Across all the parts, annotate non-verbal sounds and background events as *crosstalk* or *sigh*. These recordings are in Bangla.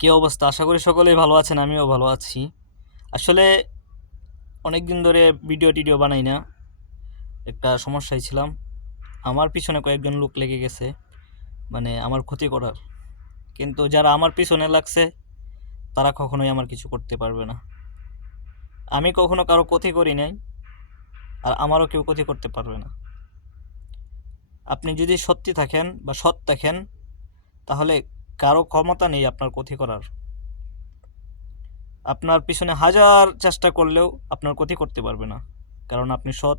কী অবস্থা? আশা করি সকলেই ভালো আছেন, আমিও ভালো আছি। আসলে অনেক দিন ধরে ভিডিও টিডিও বানাই না। একটা সমস্যায় ছিলাম। আমার পিছনে কয়েকজন লোক লেগে গেছে। মানে আমার ক্ষতি করার। কিন্তু যারা আমার পিছনে লাগছে, তারা কখনোই আমার কিছু করতে পারবে না। আমি কখনো কারও ক্ষতি করি নাই, আর আমারও কেউ ক্ষতি করতে পারবে না। আপনি যদি সত্যি থাকেন বা সৎ থাকেন, তাহলে কারও ক্ষমতা নেই আপনার ক্ষতি করার। আপনার পিছনে হাজার চেষ্টা করলেও আপনার ক্ষতি করতে পারবে না। কারণ আপনি সৎ,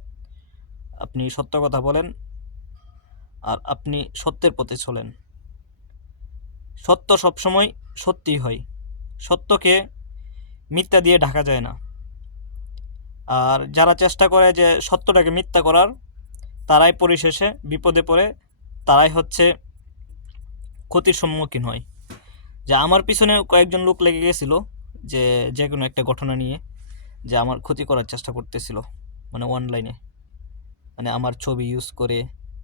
আপনি সত্য কথা বলেন আর আপনি সত্যের পথে চলেন। সত্য সবসময় সত্যি হয়। সত্যকে মিথ্যা দিয়ে ঢাকা যায় না। আর যারা চেষ্টা করে যে সত্যটাকে মিথ্যা করার, তারাই পরিশেষে বিপদে পড়ে, তারাই হচ্ছে ক্ষতির সম্মুখীন হয়। যে আমার পিছনে কয়েকজন লোক লেগে গেছিল, যে যে কোনো একটা ঘটনা নিয়ে, যে আমার ক্ষতি করার চেষ্টা করতেছিল মানে অনলাইনে মানে আমার ছবি ইউজ করে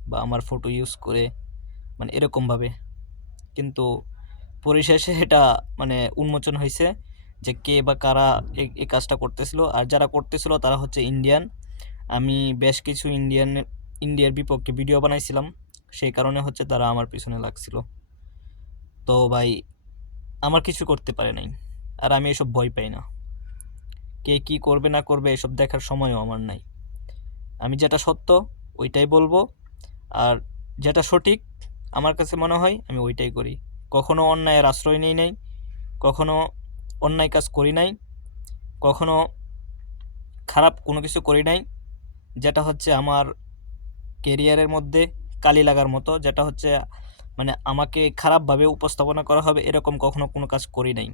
বা আমার ফটো ইউজ করে মানে এরকমভাবে। কিন্তু পরিশেষে এটা মানে উন্মোচন হয়েছে, যে কে বা কারা এই কাজটা করতেছিল। আর যারা করতেছিল তারা হচ্ছে ইন্ডিয়ান আমি বেশ কিছু ইন্ডিয়ান ইন্ডিয়ার বিপক্ষে ভিডিও বানাইছিলাম, সেই কারণে হচ্ছে তারা আমার পিছনে লাগছিল। তো ভাই, আমার কিছু করতে পারে নাই। আর আমি এসব ভয় পাই না। কে কি করবে না করবে এসব দেখার সময়ও আমার নাই। আমি যেটা সত্য, ওইটাই বলব। আর যেটা সঠিক, আমার কাছে মনে হয় আমি ওইটাই করি। কখনো অন্যায়ের আশ্রয় নেই নাই, কখনো অন্যায় কাজ করি নাই, কখনো খারাপ কোনো কিছু করি নাই, যেটা হচ্ছে আমার কেরিয়ারের মধ্যে কালি লাগার মতো, যেটা হচ্ছে মানে আমাকে খারাপভাবে উপস্থাপনা করা হবে এরকম কখনো কোনো কাজ করি নাই।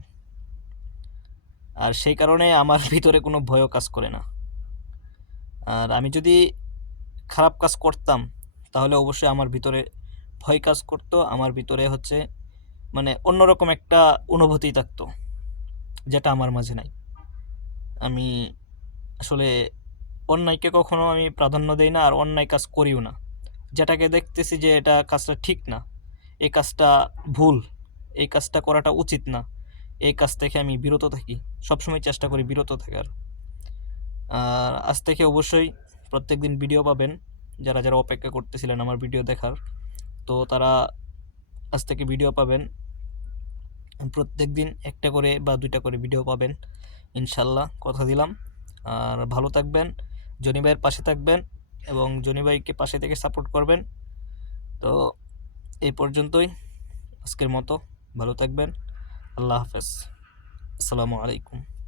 আর সেই কারণে আমার *laughs* ভিতরে কোনো ভয়ও কাজ করে না। আর আমি যদি খারাপ কাজ করতাম, তাহলে অবশ্যই আমার ভিতরে ভয় কাজ করতো, আমার ভিতরে হচ্ছে মানে অন্যরকম একটা অনুভূতি থাকতো, যেটা আমার মাঝে নাই। আমি আসলে অন্যায়কে কখনো আমি প্রাধান্য দেই না আর অন্যায় কাজ করিও না। যেটাকে দেখতেছি যে এটা কাজটা ঠিক না এই কাজটা ভুল এই কাজটা করাটা উচিত না এই কাজ থেকে আমি বিরত থাকি, সবসময় চেষ্টা করি বিরত থাকার। আর আজ থেকে অবশ্যই প্রত্যেক দিন ভিডিও পাবেন, যারা যারা অপেক্ষা করতেছিলেন আমার ভিডিও দেখার। তো তারা আজ থেকে ভিডিও পাবেন প্রত্যেক দিন একটা করে বা দুইটা করে ভিডিও পাবেন, ইনশাল্লাহ কথা দিলাম। আর ভালো থাকবেন, জনি ভাইয়ের পাশে থাকবেন এবং জনি ভাইকে পাশে থেকে সাপোর্ট করবেন। তো এই পর্যন্তই। আজকের মতো ভালো থাকবেন। আল্লাহ হাফেজ। আসসালামু আলাইকুম।